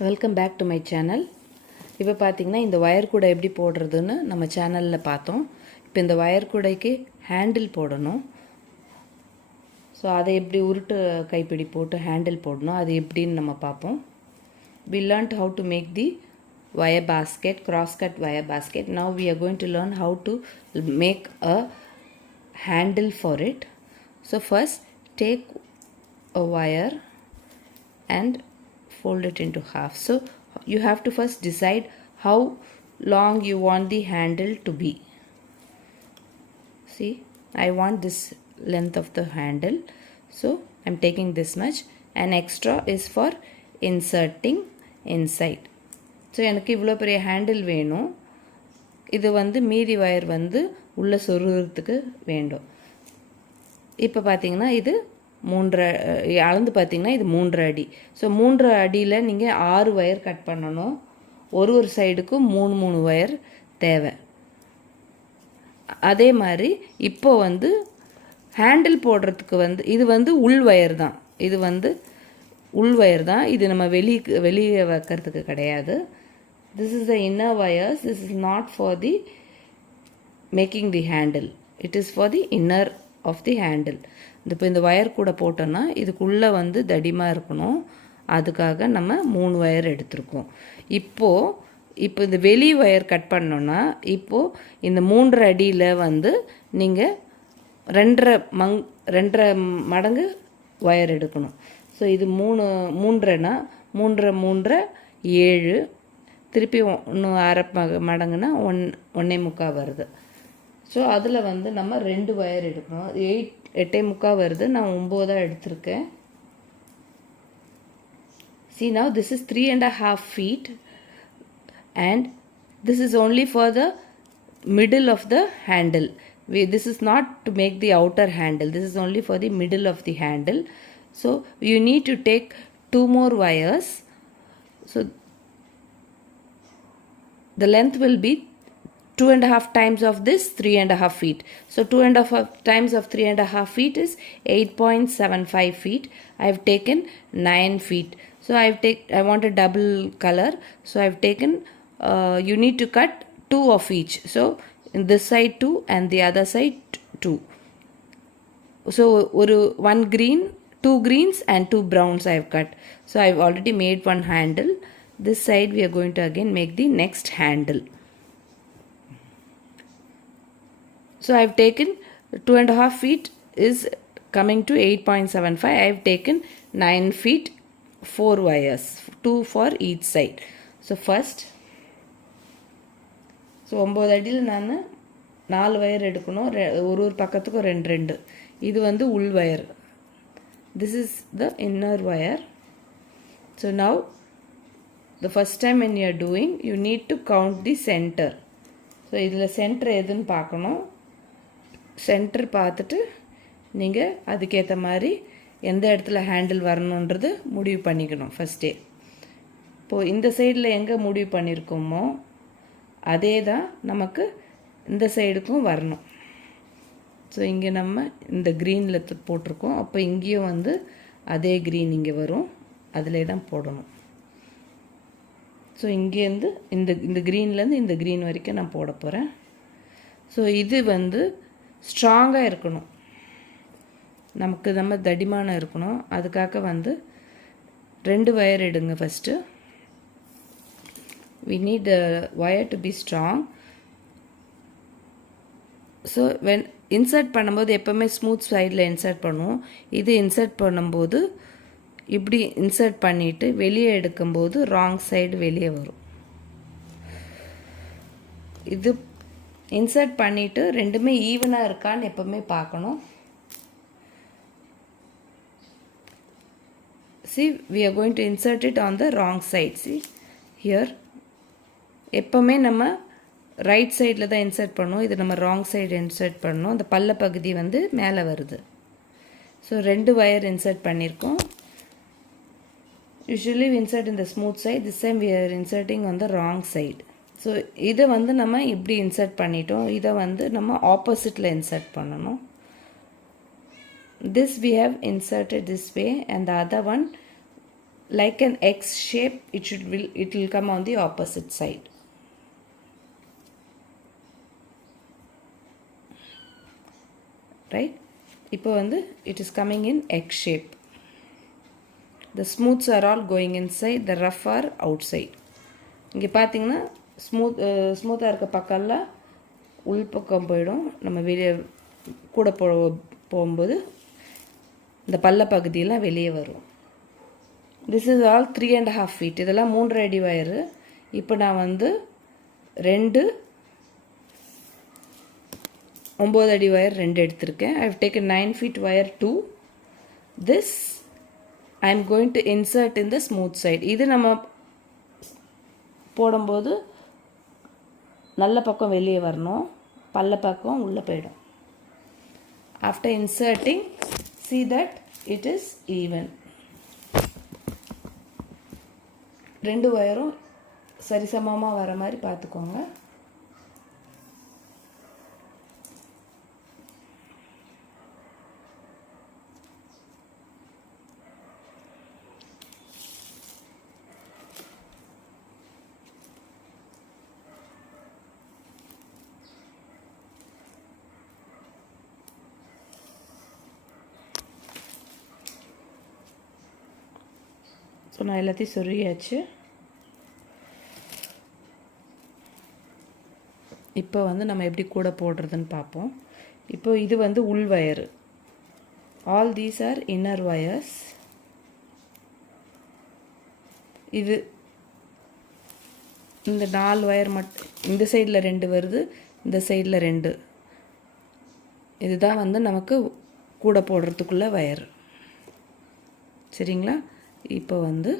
Welcome back to my channel. இப்போ பார்த்தீங்கன்னா இந்த ஒயர் கூடை எப்படி போடுறதுன்னு நம்ம சேனலில் பார்த்தோம். இப்போ இந்த ஒயர் கூடைக்கு ஹேண்டில் போடணும். ஸோ அதை எப்படி உருட்டு கைப்பிடி போட்டு ஹேண்டில் போடணும், அது எப்படின்னு நம்ம பார்ப்போம். We learned how to make the wire basket, cross cut wire basket. Now we are going to learn how to make a handle for it. So first take a wire and fold it into half. So you have to first decide how long you want the handle to be. See, I want this length of the handle, so I'm taking this much, and extra is for inserting inside. So எனக்கு இவ்வளோ பெரிய handle வேணும். இது மீதி wire உள்ள சொருகிறதுக்கு வேண்டும். இப்போ பார்த்தீங்கன்னா இது 3 அளந்து பார்த்தீங்கன்னா இது 3 அடி. ஸோ 3 அடியில் நீங்கள் 6 வயர் கட் பண்ணணும். ஒரு சைடுக்கும் 3 வயர் தேவை. அதே மாதிரி இப்போ ஹேண்டில் போடுறதுக்கு இது உள் வயர் தான். இது உள் வயர் தான். இது நம்ம வெளியே வைக்கிறதுக்கு கிடையாது. This is the inner wires. This is not for the making the handle. It is for the inner of the handle. இப்போ இந்த ஒயர் கூட போட்டோன்னா இதுக்குள்ளே தடிமாக இருக்கணும். அதுக்காக நம்ம 3 வயர் எடுத்திருக்கோம். இப்போ இந்த வெளி வயர் கட் பண்ணோன்னா இப்போது இந்த 3 அடியில் நீங்கள் 2.5 மடங்கு வயர் எடுக்கணும். ஸோ இது 3.5னா 3 7, திருப்பி இன்னும் அரை மடங்குனா 1.25 வருது. ஸோ அதில் நம்ம 2 வயர் எடுக்கணும். 8.25 வருது. நான் 9 எடுத்திருக்கேன். See, now this is 3.5 feet and this is only for the middle of the handle. This is not to make the outer handle. This is only for the middle of the handle. So you need to take 2 more wires. So the length will be 2.5 times of this 3.5 feet. So 2.5 times of 3.5 feet is 8.75 feet. I have taken 9 feet. So I want a double color. So I have taken, you need to cut 2 of each. So in this side 2 and the other side 2. So one green, 2 greens and 2 browns I have cut. So I have already made one handle. This side we are going to again make the next handle. So I have taken 2.5 feet is coming to 8.75. I have taken 9 feet, 4 wires, 2 for each side. So first, so 9 அடியில் நான் 4 wire எடுக்கணும். ஒரு பக்கத்துக்கும் 2. இது உள் wire. This is the inner wire. So now the first time when you are doing, you need to count the center. So இதில் centre எதுன்னு பார்க்கணும். Centre பார்த்துட்டு நீங்கள் அதுக்கேற்ற மாதிரி எந்த இடத்துல ஹேண்டில் வரணுன்றது முடிவு பண்ணிக்கணும் ஃபஸ்ட்டே. இப்போது இந்த சைடில் எங்கே முடிவு பண்ணியிருக்கோமோ அதே தான் நமக்கு இந்த சைடுக்கும் வரணும். ஸோ இங்கே நம்ம இந்த க்ரீனில் போட்டிருக்கோம். அப்போ இங்கேயும் அதே க்ரீன் இங்கே வரும். அதிலே தான் போடணும். ஸோ இங்கேருந்து இந்த க்ரீன்லேருந்து இந்த க்ரீன் வரைக்கும் நான் போட போகிறேன். ஸோ இது ஸ்ட்ராங்காக இருக்கணும். நமக்கு நம்ம தடிமானம் இருக்கணும். அதுக்காக 2 வயர் எடுங்க first. we need the wire to be strong. So insert பண்ணும்போது எப்போவுமே ஸ்மூத் சைடில் இன்சர்ட் பண்ணுவோம். இது இன்சர்ட் பண்ணும்போது இப்படி இன்சர்ட் பண்ணிவிட்டு வெளியே எடுக்கும்போது ராங் சைடு வெளியே வரும். இது இன்சர்ட் பண்ணிவிட்டு ரெண்டுமே ஈவனாக இருக்கான்னு எப்போவுமே பார்க்கணும். See, we are going to insert it on the wrong side. See here, எப்போவுமே நம்ம ரைட் சைடில் தான் இன்சர்ட் பண்ணுவோம். இது நம்ம ராங் சைடு இன்சர்ட் பண்ணணும். அந்த பல்ல பகுதி மேலே வருது. ஸோ 2 வயர் இன்சர்ட் பண்ணியிருக்கோம். Usually we insert in the smooth side. This time we are inserting on the wrong side. So இதை நம்ம இப்படி இன்சர்ட் பண்ணிட்டோம். இதை நம்ம ஆப்போசிட்டில் இன்சர்ட் பண்ணணும். This we have inserted this way and the other one like an X shape, it will come on the opposite side. Right? இப்போ வந்து it is coming in X shape. The smooths are all going inside, the rough are outside. இங்கே பார்த்தீங்கன்னா ஸ்மூத்தாக இருக்க பக்கம்லாம் உள்பக்கம் போயிடும். நம்ம வெளியே கூட போகும்போது இந்த பல்ல பகுதியெல்லாம் வெளியே வரும். This is all 3.5 feet. இதெல்லாம் 3 அடி வயரு. இப்போ நான் வந்து 2 9 அடி வயர் 2 எடுத்திருக்கேன். I have taken 9 feet wire to this. I am going to insert in the smooth side. இது நம்ம போடும்போது நல்ல பக்கம் வெளியே வரணும், பல்ல பக்கம் உள்ளே போயிடும். After inserting, see that it is even. 2 வயரும் சரிசமமாக வர மாதிரி பார்த்துக்கோங்க. ஸோ நான் எல்லாத்தையும் சொருகியாச்சு. இப்போ வந்து நம்ம எப்படி கூட போடுறதுன்னு பார்ப்போம். இப்போ இது வந்து உள் wire. All these are inner wires. இது இந்த 4 வயர் மட்டும், இந்த சைடில் 2 வருது, இந்த சைடில் 2. இதுதான் வந்து நமக்கு கூட போடுறதுக்குள்ள வயர். சரிங்களா? இப்போ வந்து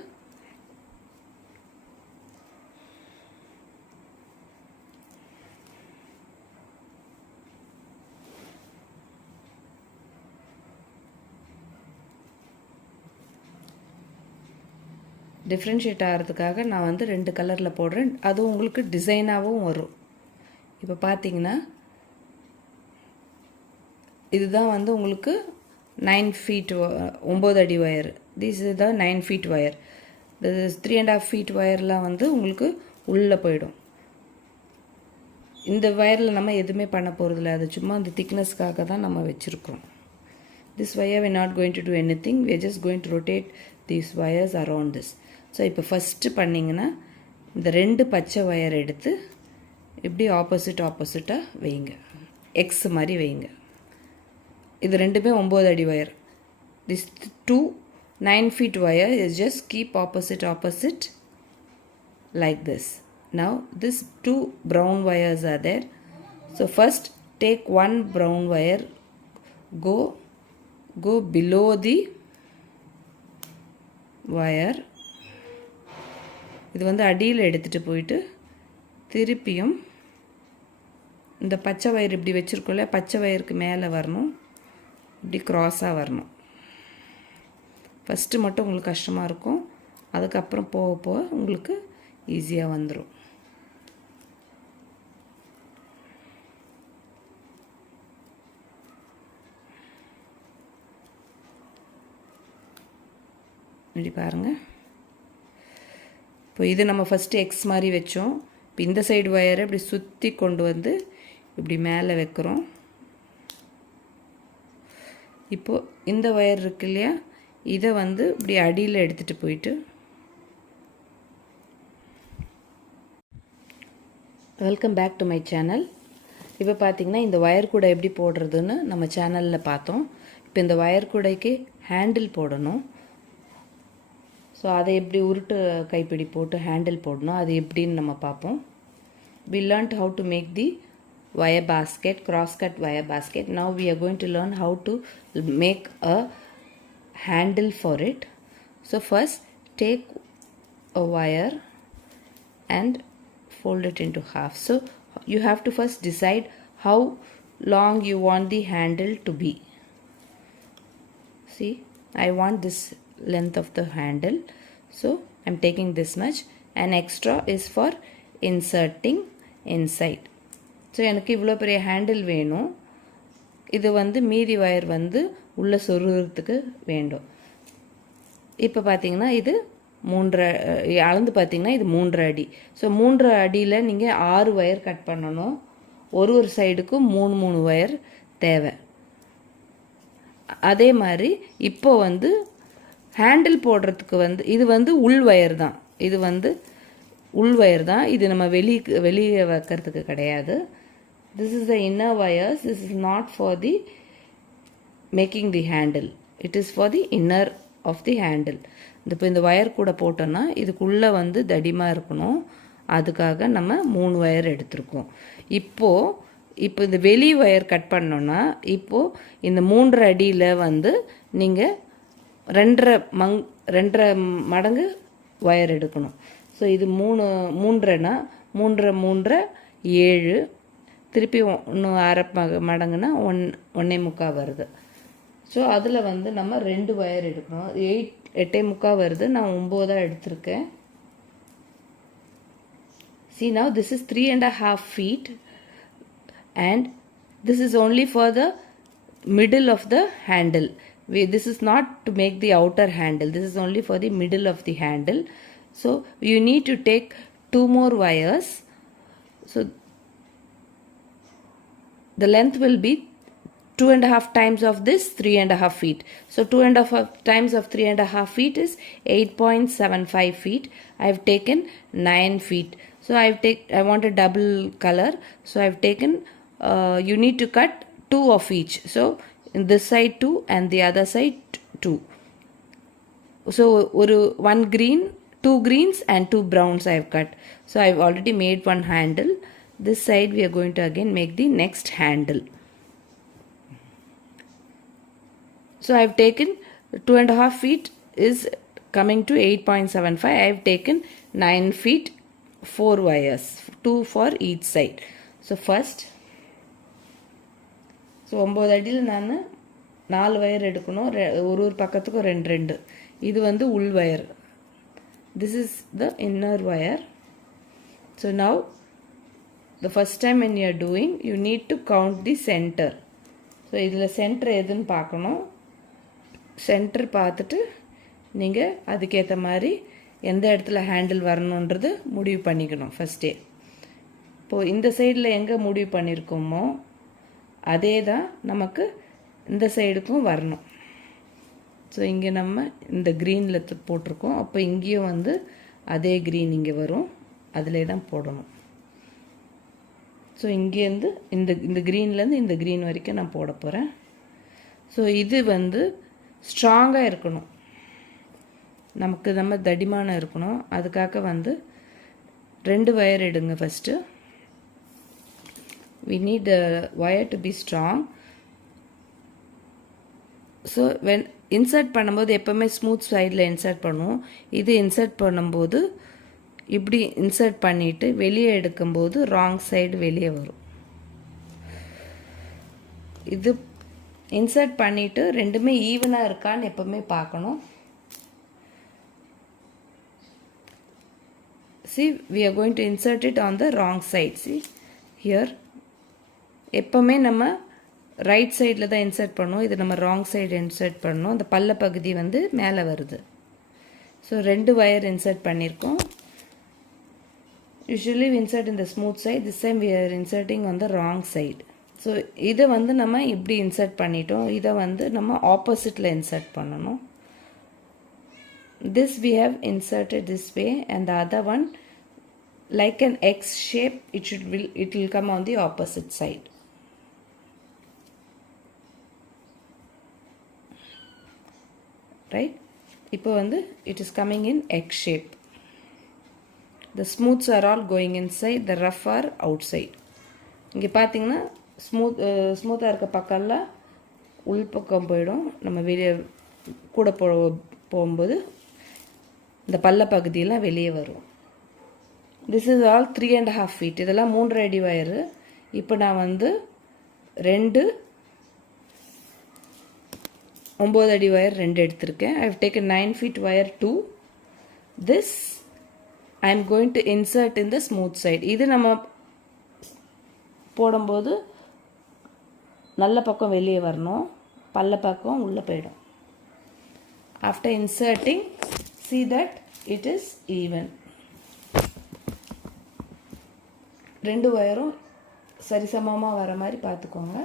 டிஃப்ரென்ஷியேட் ஆகிறதுக்காக நான் வந்து 2 கலரில் போடுறேன். அதுவும் உங்களுக்கு டிசைனாகவும் வரும். இப்போ பார்த்தீங்கன்னா இதுதான் வந்து உங்களுக்கு 9 feet 9 அடி wire. This is the 9 feet wire. This 3.5 feet வயர்லாம் வந்து உங்களுக்கு உள்ளே போயிடும். இந்த வயரில் நம்ம எதுவுமே பண்ண போகிறதில்ல, அது சும்மா அந்த திக்னஸ்க்காக தான் நம்ம வச்சுருக்கோம். This wire we not going to do anything, we are just going to rotate these wires around this. So இப்போ ஃபஸ்ட்டு பண்ணிங்கன்னா இந்த 2 பச்சை வயர் எடுத்து இப்படி ஆப்போசிட்டாக வைங்க, எக்ஸ் மாதிரி வைங்க. இது ரெண்டுமே 9 அடி wire. This 2 9 feet wire is just keep opposite like this. Now this 2 brown wires are there. So first take 1 brown wire, go below the wire. இது வந்து அடியில் எடுத்துகிட்டு போயிட்டு திருப்பியும் இந்த பச்சை வயர் இப்படி வச்சுருக்கோம்ல, பச்சை வயருக்கு மேலே வரணும், இப்படி க்ராஸாக வரணும். ஃபஸ்ட்டு மட்டும் உங்களுக்கு கஷ்டமாக இருக்கும், அதுக்கப்புறம் போக போக உங்களுக்கு ஈஸியாக வந்துடும். இப்படி பாருங்கள். இப்போ இது நம்ம ஃபஸ்ட்டு எக்ஸ் மாதிரி வச்சோம். இப்போ இந்த சைடு வயரை இப்படி சுற்றி கொண்டு வந்து இப்படி மேலே வைக்கிறோம். இப்போது இந்த வயர் இருக்கு இல்லையா, இதை வந்து இப்படி அடியில் எடுத்துகிட்டு போயிட்டு, welcome back to my channel. இப்போ பார்த்திங்கன்னா இந்த வயர் கூடை எப்படி போடுறதுன்னு நம்ம சேனலில் பார்த்தோம். இப்போ இந்த வயர் கூடைக்கு ஹேண்டில் போடணும். ஸோ அதை எப்படி உருட்டு கைப்பிடி போட்டு ஹேண்டில் போடணும், அது எப்படின்னு நம்ம பார்ப்போம். We learned how to make the wire basket, cross cut wire basket. Now we are going to learn how to make a handle for it. So first take a wire and fold it into half. So you have to first decide how long you want the handle to be. See, I want this length of the handle, so I'm taking this much, and extra is for inserting inside. So எனக்கு இவ்வளோ பெரிய handle வேணும். இது வந்து மீதி wire வந்து உள்ளே சொருகிறதுக்கு வேண்டும். இப்போ பார்த்தீங்கன்னா இது 3 அளந்து பார்த்தீங்கன்னா இது 3 அடி. ஸோ 3 அடியில் நீங்கள் 6 ஒயர் கட் பண்ணணும். ஒரு சைடுக்கும் 3 ஒயர் தேவை. அதே மாதிரி இப்போ வந்து ஹேண்டில் போடுறதுக்கு இது உள் ஒயர் தான். இது உள் ஒயர் தான். இது நம்ம வெளியே வைக்கிறதுக்கு கிடையாது. This is the inner wires. This is not for the making the handle. It is for the inner of the handle. இப்போ இந்த ஒயர் கூட போட்டோன்னா இதுக்குள்ளே தடிமாக இருக்கணும். அதுக்காக நம்ம 3 ஒயர் எடுத்திருக்கோம். இப்போ இந்த வெளி ஒயர் கட் பண்ணோன்னா இப்போது இந்த 3 அடியில் நீங்கள் 2.5 மடங்கு ஒயர் எடுக்கணும். ஸோ இது 3.5னா 3 7, திருப்பி இன்னும் 1/2 மடங்குனா 1.25 வருது. ஸோ அதில் நம்ம 2 ஒயர் எடுக்கணும். 8.25 வருது. நான் 9 எடுத்திருக்கேன். See now this is 3.5 feet and this is only for the middle of the handle. This is not to make the outer handle. This is only for the middle of the handle. So you need to take 2 more wires. So the length will be 2.5 times of this 3.5 feet. So 2.5 times of 3.5 feet is 8.75 feet. I have taken 9 feet. So I want a double color. So I have taken you need to cut 2 of each. So in this side 2 and the other side 2. So one green, 2 greens and 2 browns I have cut. So I have already made one handle. This side we are going to again make the next handle. So I have taken 2.5 feet is coming to 8.75. I have taken 9 feet, 4 wires, 2 for each side. So first, so 9 அடியில் நான் 4 wire எடுக்கணும். ஒரு பக்கத்துக்கும் 2. இது உள் wire. This is the inner wire. So now the first time when you are doing, you need to count the center. So இதில் centre எதுன்னு பார்க்கணும். Centre பார்த்துட்டு நீங்கள் அதுக்கேற்ற மாதிரி எந்த இடத்துல ஹேண்டில் வரணுன்றது முடிவு பண்ணிக்கணும் ஃபஸ்ட்டே. இப்போது இந்த சைடில் எங்கே முடிவு பண்ணியிருக்கோமோ அதே தான் நமக்கு இந்த சைடுக்கும் வரணும். ஸோ இங்கே நம்ம இந்த க்ரீனில் போட்டிருக்கோம். அப்போ இங்கேயும் அதே க்ரீன் இங்கே வரும். அதிலே தான் போடணும். ஸோ இங்கேருந்து இந்த க்ரீன்லேருந்து இந்த க்ரீன் வரைக்கும் நான் போட போகிறேன். ஸோ இது ஸ்ட்ராங்காக இருக்கணும். நமக்கு நம்ம தடிமானம் இருக்கணும். அதுக்காக 2 ஒயர் எடுங்க first. we need the wire to be strong. So when insert பண்ணும்போது எப்போவுமே ஸ்மூத் சைடில் இன்சர்ட் பண்ணுவோம். இது இன்சர்ட் பண்ணும்போது இப்படி இன்சர்ட் பண்ணிவிட்டு வெளியே எடுக்கும்போது ராங் சைடு வெளியே வரும். இது இன்சர்ட் பண்ணிவிட்டு ரெண்டுமே ஈவனாக இருக்கான்னு எப்போவுமே பார்க்கணும். See, we are going to insert it on the wrong side. See here, எப்போவுமே நம்ம ரைட் சைடில் தான் இன்சர்ட் பண்ணுவோம். இது நம்ம ராங் சைடு இன்சர்ட் பண்ணணும். அந்த பல்ல பகுதி மேலே வருது. ஸோ 2 ஒயர் இன்சர்ட் பண்ணியிருக்கோம். Usually we insert in the smooth side. This time we are inserting on the wrong side. So இதை நம்ம இப்படி இன்சர்ட் பண்ணிட்டோம். இதை நம்ம ஆப்போசிட்டில் இன்சர்ட் பண்ணணும். This we have inserted this way and the other one like an X shape. It will come on the opposite side. Right? இப்போ it is coming in X shape. The smooths are all going inside, the rough are outside. இங்கே பார்த்தீங்கன்னா ஸ்மூத்தாக இருக்க பக்கம்லாம் உள்பக்கம் போயிடும். நம்ம வெளியே கூட போகும்போது இந்த பல்ல பகுதியெல்லாம் வெளியே வரும். This is all 3.5 feet. இதெல்லாம் 3 அடி வயரு. இப்போ நான் 2 9 அடி வயர் 2 எடுத்திருக்கேன். I have taken 9 feet wire 2. This I am going to insert in the smooth side. இது நம்ம போடும்போது நல்ல பக்கம் வெளியே வரணும், பல்ல பக்கம் உள்ளே போயிடும். After inserting see that it is even. ரெண்டு வயரும் சரிசமமாக வர மாதிரி பார்த்துக்கோங்க.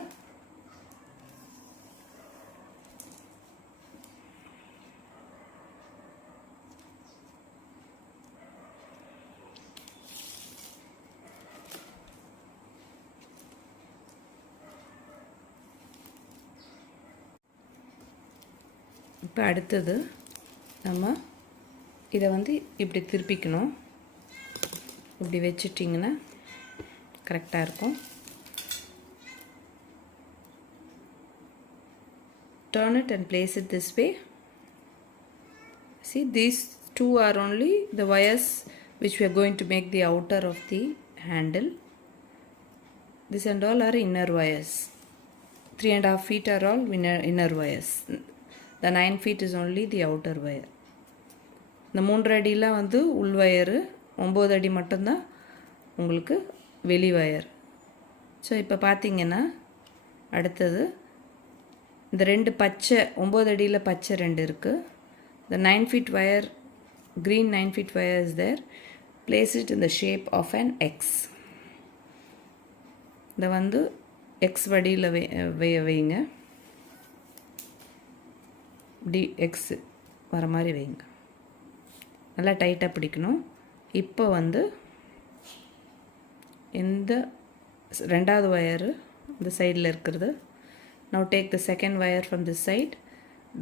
இப்போ அடுத்தது நம்ம இதை வந்து இப்படி திருப்பிக்கணும். இப்படி வச்சிட்டிங்கன்னா கரெக்டாக இருக்கும். Turn it and place it this way. See, these two are only the wires which we are going to make the outer of the handle. This and all are inner wires. 3.5 feet are all inner wires. The 9 feet is only the outer wire. இந்த 3 அடியில் வந்து உள் wire, 9 அடி மட்டும்தான் உங்களுக்கு வெளி wire. So இப்போ பார்த்தீங்கன்னா அடுத்தது இந்த ரெண்டு பச்சை 9 அடியில் பச்சை ரெண்டு இருக்குது. The 9 feet wire, green 9 feet wire is there. Place it in the shape of an X. இதை வந்து எக்ஸ் வடியில் வைங்க. இப்படி எக்ஸ் வர மாதிரி வைங்க. நல்லா டைட்டாக பிடிக்கணும். இப்போ வந்து இந்த ரெண்டாவது வயரு இந்த சைடில் இருக்கிறது. Now take the second wire from this side.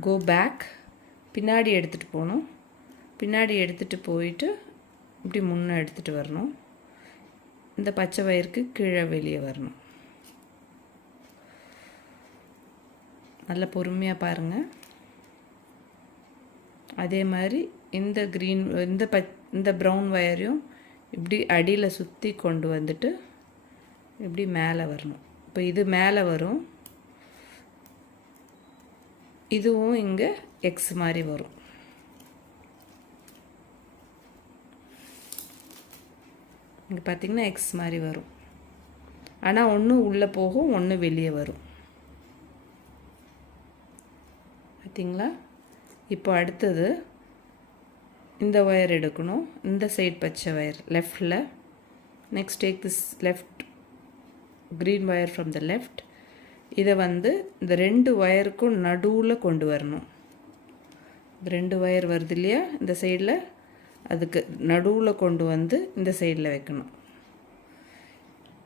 Go back. பின்னாடி எடுத்துகிட்டு போகணும். பின்னாடி எடுத்துகிட்டு போயிட்டு இப்படி முன்னே எடுத்துகிட்டு வரணும். இந்த பச்சை வயருக்கு கீழே வெளியே வரணும். நல்லா பொறுமையாக பாருங்கள். அதே மாதிரி இந்த க்ரீன் இந்த ப்ரௌன் வயரையும் இப்படி அடியில் சுற்றி கொண்டு வந்துட்டு இப்படி மேலே வரணும். இப்போ இது மேலே வரும், இதுவும் இங்கே எக்ஸ் மாதிரி வரும். இங்கே பார்த்திங்கன்னா எக்ஸ் மாதிரி வரும். ஆனால் ஒன்று உள்ளே போகும், ஒன்று வெளியே வரும். பார்த்திங்களா? இப்போ அடுத்தது இந்த ஒயர் எடுக்கணும். இந்த சைடு பச்சை ஒயர் லெஃப்டில். Next take this left green wire from the left. இதை வந்து இந்த ரெண்டு ஒயருக்கும் நடுவில் கொண்டு வரணும். இந்த ரெண்டு ஒயர் வருது இல்லையா, இந்த சைடில் அதுக்கு நடுவில் கொண்டு வந்து இந்த சைடில் வைக்கணும்.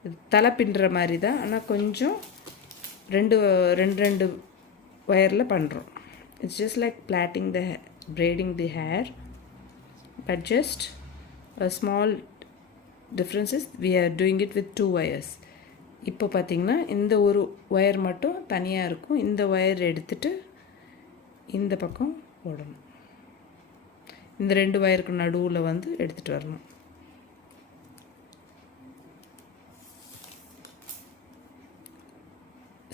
இது தலை பின்னுற மாதிரி தான், ஆனால் கொஞ்சம் ரெண்டு ரெண்டு ஒயரில் பண்ணுறோம். It's just like braiding the hair, but just a small difference is we are doing it with 2 wires. இப்போ பார்த்திங்கன்னா இந்த ஒரு ஒயர் மட்டும் தனியாக இருக்கும். இந்த ஒயர் எடுத்துட்டு இந்த பக்கம் போடணும். இந்த ரெண்டு ஒயருக்கு நடுவில் வந்து எடுத்துகிட்டு வரணும்.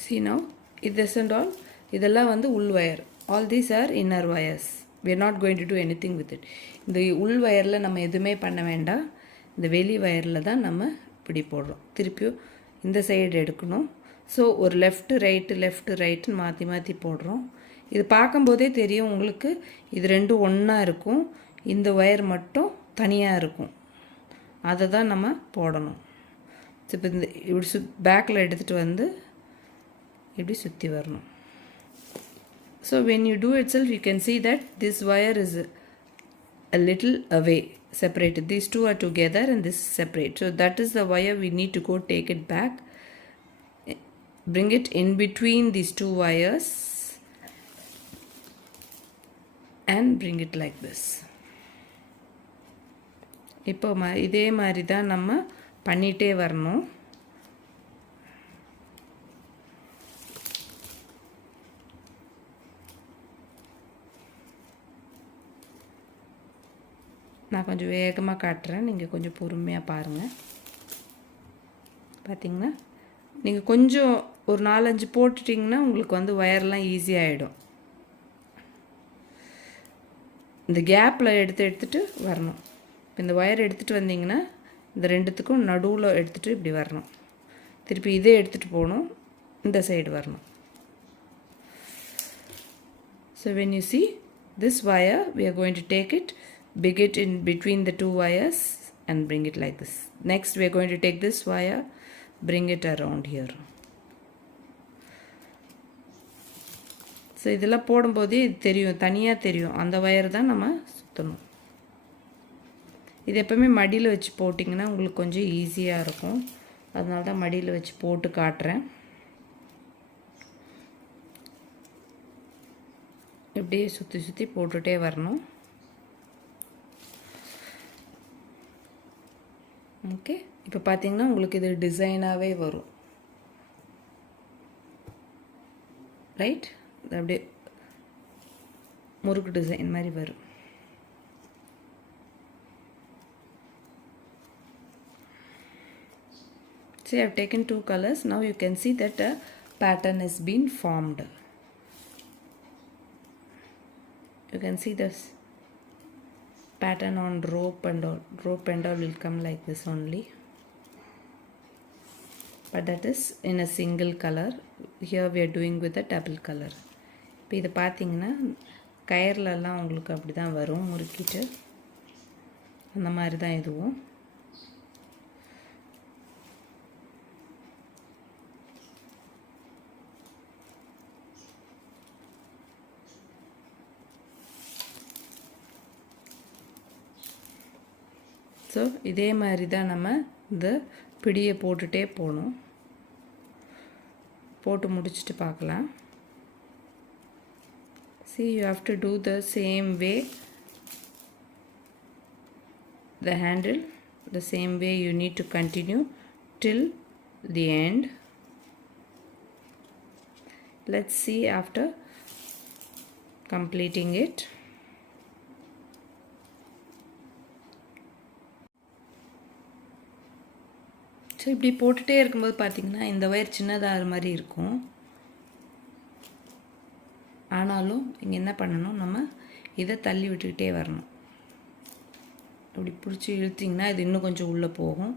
See now, this and all, இதெல்லாம் வந்து உள் wire. All these are inner wires. We are not going to do anything with it. இந்த உள் வயரில் நம்ம எதுவுமே பண்ண வேண்டாம். இந்த வெளி வயரில் தான் நம்ம இப்படி போடுறோம். திருப்பியும் இந்த சைடு எடுக்கணும். ஸோ ஒரு லெஃப்ட்டு ரைட்டுன்னு மாற்றி மாற்றி போடுறோம். இது பார்க்கும்போதே தெரியும் உங்களுக்கு, இது ரெண்டும் ஒன்றா இருக்கும், இந்த ஒயர் மட்டும் தனியாக இருக்கும். அதை தான் நம்ம போடணும். இப்போ இந்த இப்படி பேக்கில் எடுத்துகிட்டு வந்து இப்படி சுற்றி வரணும். So when you do itself, you can see that this wire is a little away, separated. These two are together and this is separate. So that is the wire we need to go take it back. Bring it in between these two wires and bring it like this. இப்போ இதே மாதிரி தான் நம்ம பண்ணிகிட்டே வரணும். நான் கொஞ்சம் வேகமாக காட்டுறேன், நீங்கள் கொஞ்சம் பொறுமையாக பாருங்கள். பார்த்திங்கன்னா நீங்கள் கொஞ்சம் ஒரு 4-5 போட்டுட்டிங்கன்னா உங்களுக்கு வந்து ஒயர்லாம் ஈஸியாகிடும். இந்த கேப்பில் எடுத்துகிட்டு வரணும். இந்த ஒயர் எடுத்துகிட்டு வந்தீங்கன்னா இந்த ரெண்டுத்துக்கும் நடுவில் எடுத்துகிட்டு இப்படி வரணும். திருப்பி இதே எடுத்துகிட்டு போகணும், இந்த சைடு வரணும். So when you see this wire, we are going to take it big it in between the two wires and bring it like this. Next we are going to take this wire, bring it around here. So இதெல்லாம் போடும்போது இது தெரியும், தனியாக தெரியும், அந்த wire தான் நம்ம சுற்றணும். இது எப்போவுமே மடியில் வச்சு போட்டிங்கன்னா உங்களுக்கு கொஞ்சம் ஈஸியாக இருக்கும். அதனால தான் மடியில் வச்சு போட்டு காட்டுறேன். இப்படியே சுற்றி சுற்றி போட்டுகிட்டே வரணும். ஓகே, இப்போ பார்த்தீங்கன்னா உங்களுக்கு இது டிசைனாகவே வரும். ரைட், அப்படியே முறுக்கு டிசைன் மாதிரி வரும். See, I have taken two colors. Now you can see that a pattern has been formed. You can see this pattern on rope and all. Rope and all will come like this only. But that is in a single color. Here we are doing with a double color. இப்போ இதை பார்த்தீங்கன்னா கயர்லலாம் உங்களுக்கு அப்படி தான் வரும், முறுக்கிட்டு அந்த மாதிரி தான் இதுவும். ஸோ இதே மாதிரி தான் நம்ம இந்த பிடியை போட்டுகிட்டே போகணும். போட்டு முடிச்சுட்டு பார்க்கலாம். See, you have to do the same way, the handle, the same way you need to continue till the end. Let's see after completing it. So இப்படி போட்டுகிட்டே இருக்கும்போது பார்த்திங்கன்னா இந்த ஒயர் சின்னதாக மாதிரி இருக்கும். ஆனாலும் இங்கே என்ன பண்ணணும், நம்ம இதை தள்ளி விட்டுக்கிட்டே வரணும். இப்படி பிடிச்சி இழுத்திங்கன்னா இது இன்னும் கொஞ்சம் உள்ளே போகும்.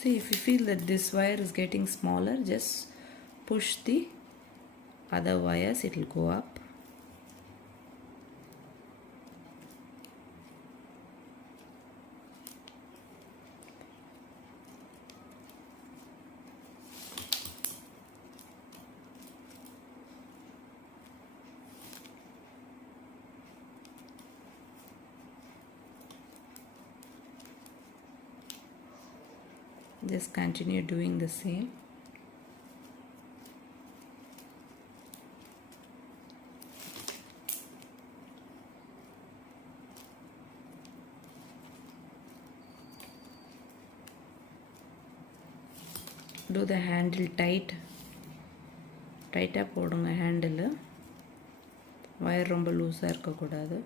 See, if you feel that this wire is getting smaller, just push the other wires, it will go up. Just continue doing the same. Do the handle tight. டைட்டாக போடுங்க ஹேண்டில். வயர் ரொம்ப லூஸாக இருக்கக்கூடாது.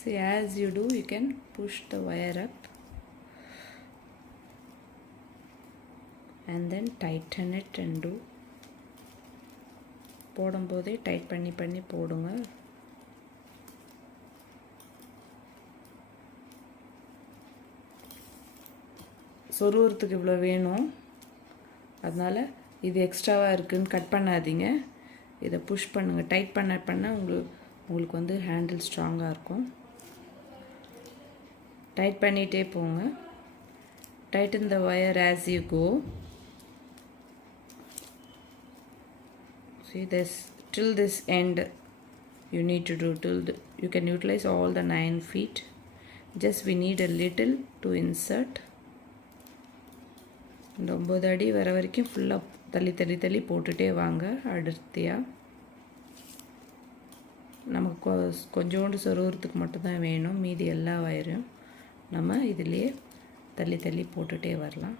See, as you do, you can push the wire up and then tighten it and do. போடும்போதே tight பண்ணி போடுங்க. சொருகிறதுக்கு இவ்வளோ வேணும், அதனால் இது எக்ஸ்ட்ராவாக இருக்குதுன்னு கட் பண்ணாதீங்க. இதை புஷ் பண்ணுங்கள். டைட் பண்ண உங்களுக்கு வந்து ஹேண்டில் ஸ்ட்ராங்காக இருக்கும். டைட் பண்ணிகிட்டே போங்க. Titan the wire as you go. See this, till this end you need to do you can utilize all the 9 feet. Just we need a little to insert. இந்த 9 அடி வர வரைக்கும் ஃபுல்லாக தள்ளி போட்டுகிட்டே வாங்க. அடர்த்தியாக நமக்கு கொஞ்சோண்டு சொருகிறதுக்கு மட்டும்தான் வேணும். மீதி எல்லா வயரும் நம்ம இதிலேயே தள்ளி போட்டுகிட்டே வரலாம்.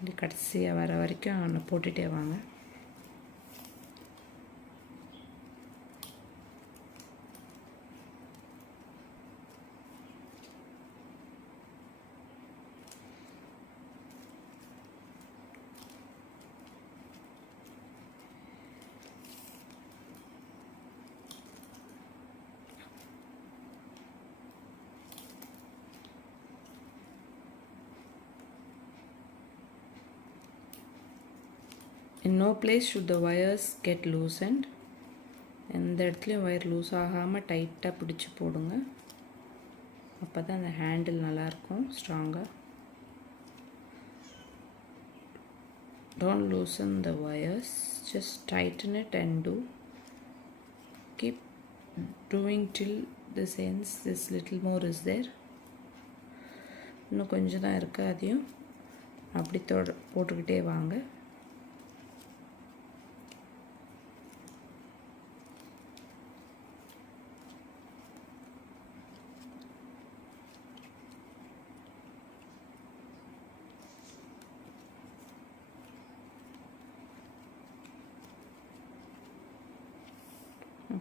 இப்படி கடைசியாக வர வரைக்கும் அவனை போட்டுகிட்டே வாங்க. In no place should the wires get loosened. எந்த இடத்துலையும் வயர் லூஸ் ஆகாமல் டைட்டாக பிடிச்சி போடுங்க. அப்போ தான் அந்த ஹேண்டில் நல்லாயிருக்கும், ஸ்ட்ராங்காக. Don't loosen the wires, just tighten it and do. Keep doing till this ends. This little more is there. இன்னும் கொஞ்சம் தான் இருக்குது, அதையும் அப்படி போட்டுக்கிட்டே வாங்க.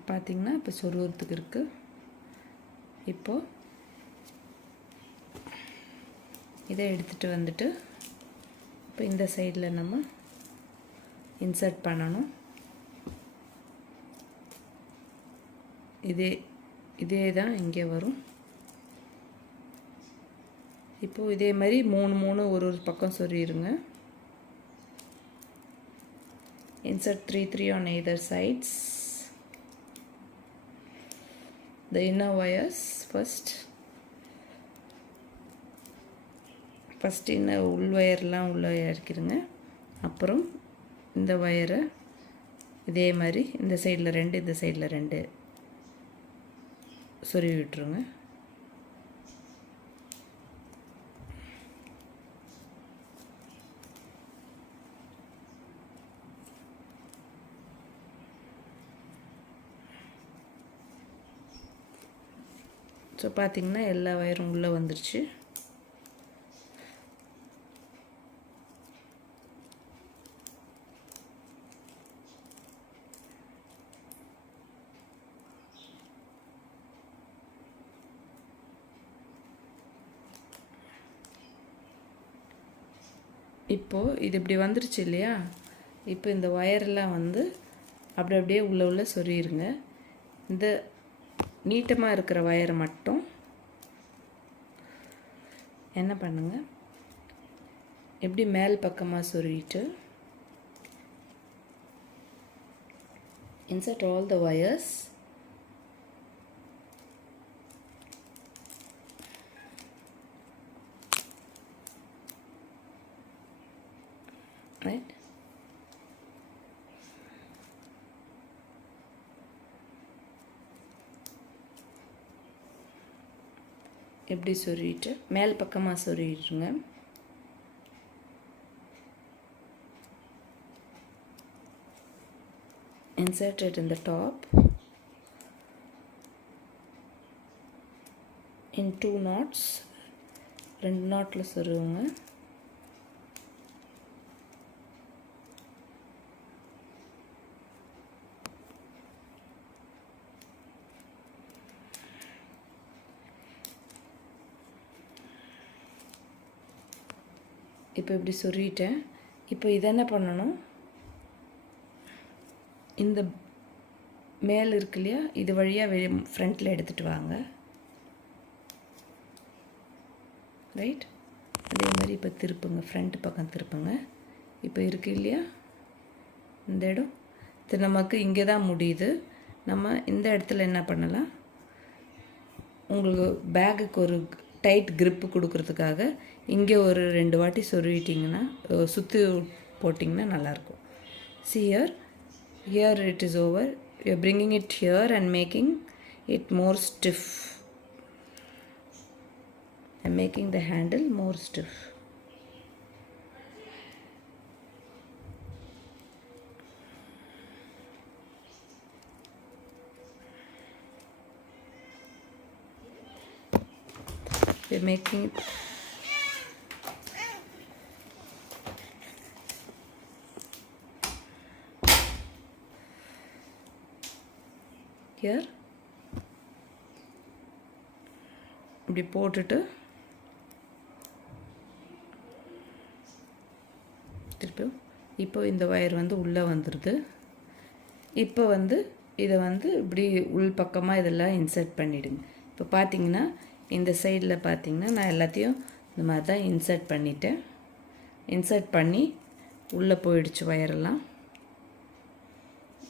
பார்த்திங்கன்னா இப்போ சொருகிறதுக்கு இருக்குது. இப்போது இதை எடுத்துகிட்டு வந்துட்டு இப்போ இந்த சைடில் நம்ம இன்சர்ட் பண்ணணும். இதே தான் இங்கே வரும். இப்போது இதே மாதிரி மூணு ஒரு பக்கம் சொருகிருங்க. insert 3 on either sides. The inner wires first இன்னும் உள் வயர்லாம் உள்ளே இறக்கிடுங்க. அப்புறம் இந்த வயரை இதே மாதிரி இந்த சைடில் 2 இந்த சைடில் 2 சொருவி விட்டுருங்க. ஸோ பார்த்திங்கன்னா எல்லா வயரும் உள்ளே வந்துருச்சு. இப்போது இது இப்படி வந்துருச்சு இல்லையா? இப்போ இந்த வயரெல்லாம் வந்து அப்படியே உள்ளே சொருகிருங்க. இந்த நீட்டமாக இருக்கிற வயரை மட்டும் என்ன பண்ணுங்கள், எப்படி மேல் பக்கமாக சொருகிட்டு insert all the wires எப்படி சொருவிட்டு மேல் பக்கமாக சொருவிட்டுருங்க. Insert it in the top in 2 knots. 2 knotல சொருவுங்க. இப்போ இப்படி சொருவிட்டேன். இப்போ இதை என்ன பண்ணணும், இந்த மேல் இருக்கு இல்லையா, இது வழியாக ஃப்ரண்ட்டில் எடுத்துகிட்டு வாங்க. ரைட், அதே மாதிரி இப்போ திருப்புங்க, ஃப்ரண்ட் பக்கம் திருப்புங்க. இப்போ இருக்குது இல்லையா இந்த இடம், இது நமக்கு இங்கே தான் முடியுது. நம்ம இந்த இடத்துல என்ன பண்ணலாம், உங்களுக்கு பேக்குக்கு ஒரு டைட் grip கொடுக்கறதுக்காக இங்கே ஒரு 2 வாட்டி சொருவிட்டிங்கன்னா, சுற்றி போட்டிங்கன்னா நல்லாயிருக்கும். See here it is over. You are bringing it here and making it more stiff. I am making the handle more stiff. We are making it here. இப்படி போட்டுட்டு திருப்பி இப்போ இந்த வயர் வந்து உள்ளே வந்துடுது. இப்போ வந்து இதை வந்து இப்படி உள் பக்கமாக இதெல்லாம் இன்சர்ட் பண்ணிவிடுங்க. இப்போ பார்த்தீங்கன்னா இந்த சைடில் பார்த்தீங்கன்னா நான் எல்லாத்தையும் இந்த மாதிரி தான் இன்சர்ட் பண்ணிட்டேன். இன்சர்ட் பண்ணி உள்ளே போயிடுச்சு, வயரெல்லாம்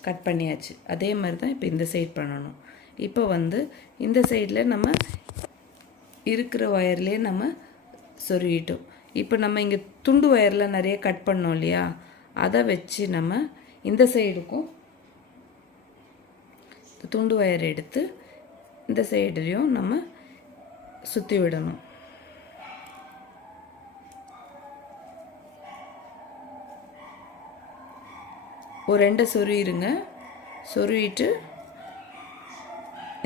கட் பண்ணியாச்சு. அதே மாதிரி தான் இப்போ இந்த சைட் பண்ணணும். இப்போ வந்து இந்த சைடில் நம்ம இருக்கிற வயர்லேயே நம்ம சொருகிட்டோம். இப்போ நம்ம இங்கே துண்டு வயரில் நிறைய கட் பண்ணோம் இல்லையா, அதை வச்சு நம்ம இந்த சைடுக்கும் துண்டு வயர் எடுத்து இந்த சைடுலையும் நம்ம சுற்றி விடணும். ஒரு 2 சொருகிருங்க. சொருவிட்டு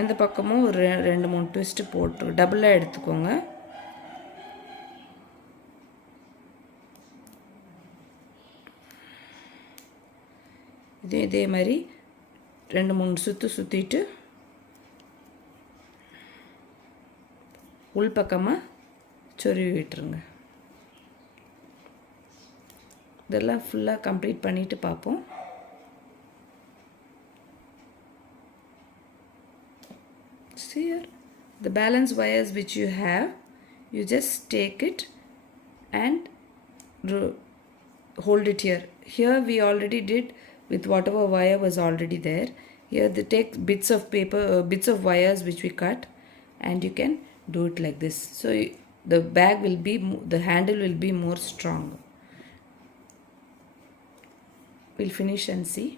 இந்த பக்கமும் ஒரு 2-3 ட்விஸ்ட்டு போட்டு டபுளாக எடுத்துக்கோங்க. இதே மாதிரி 2-3 சுற்று சுற்றிட்டு உள் பக்கமாக சொருவி விட்டுருங்க. இதெல்லாம் ஃபுல்லாக கம்ப்ளீட் பண்ணிவிட்டு பார்ப்போம். See here, the balance wires which you have, you just take it and hold it here. Here we already did with whatever wire was already there. Here they take bits of paper, bits of wires which we cut, and you can do it like this. So the bag will be, the handle will be more strong. We'll finish and see.